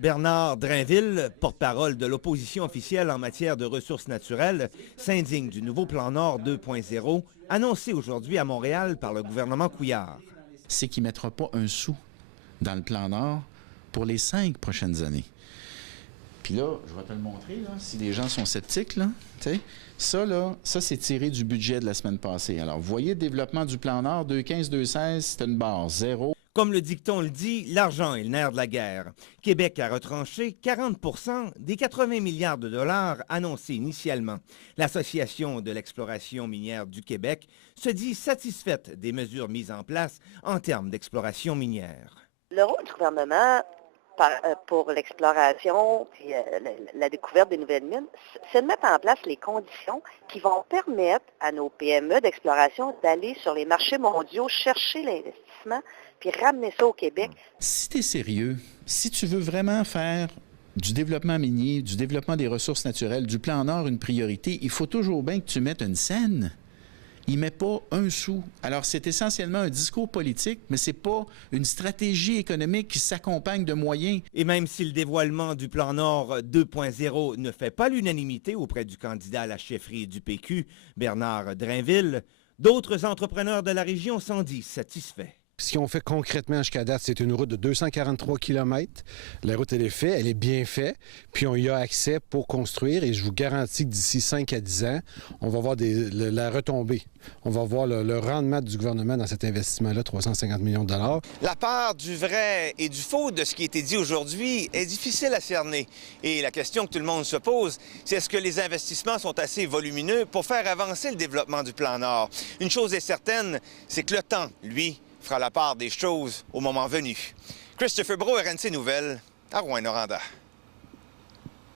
Bernard Drainville, porte-parole de l'opposition officielle en matière de ressources naturelles, s'indigne du nouveau plan Nord 2.0 annoncé aujourd'hui à Montréal par le gouvernement Couillard. C'est qu'il ne mettra pas un sou dans le plan Nord pour les 5 prochaines années. Puis là, je vais te le montrer, là, si les gens sont sceptiques, là, ça, c'est tiré du budget de la semaine passée. Alors, vous voyez, développement du plan Nord, 2,15-2,16, c'est une barre, 0. Comme le dicton le dit, l'argent est le nerf de la guerre. Québec a retranché 40 des 80 milliards de dollars annoncés initialement. L'Association de l'exploration minière du Québec se dit satisfaite des mesures mises en place en termes d'exploration minière. Le rôle du gouvernement pour l'exploration et la découverte des nouvelles mines, c'est de mettre en place les conditions qui vont permettre à nos PME d'exploration d'aller sur les marchés mondiaux, chercher l'investissement, puis ramener ça au Québec. Si tu es sérieux, si tu veux vraiment faire du développement minier, du développement des ressources naturelles, du plan Nord une priorité, il faut toujours bien que tu mettes une scène. Il ne met pas un sou. Alors, c'est essentiellement un discours politique, mais ce n'est pas une stratégie économique qui s'accompagne de moyens. Et même si le dévoilement du plan Nord 2.0 ne fait pas l'unanimité auprès du candidat à la chefferie du PQ, Bernard Drainville, d'autres entrepreneurs de la région s'en disent satisfaits. Ce qu'on fait concrètement jusqu'à date, c'est une route de 243 km. La route, elle est faite, elle est bien faite, puis on y a accès pour construire et je vous garantis que d'ici 5 à 10 ans, on va voir la retombée. On va voir le rendement du gouvernement dans cet investissement-là, 350 millions de dollars. La part du vrai et du faux de ce qui a été dit aujourd'hui est difficile à cerner. Et la question que tout le monde se pose, c'est est-ce que les investissements sont assez volumineux pour faire avancer le développement du plan Nord? Une chose est certaine, c'est que le temps, lui, fera la part des choses au moment venu. Christopher Brault, RNC Nouvelles, à Rouyn-Noranda.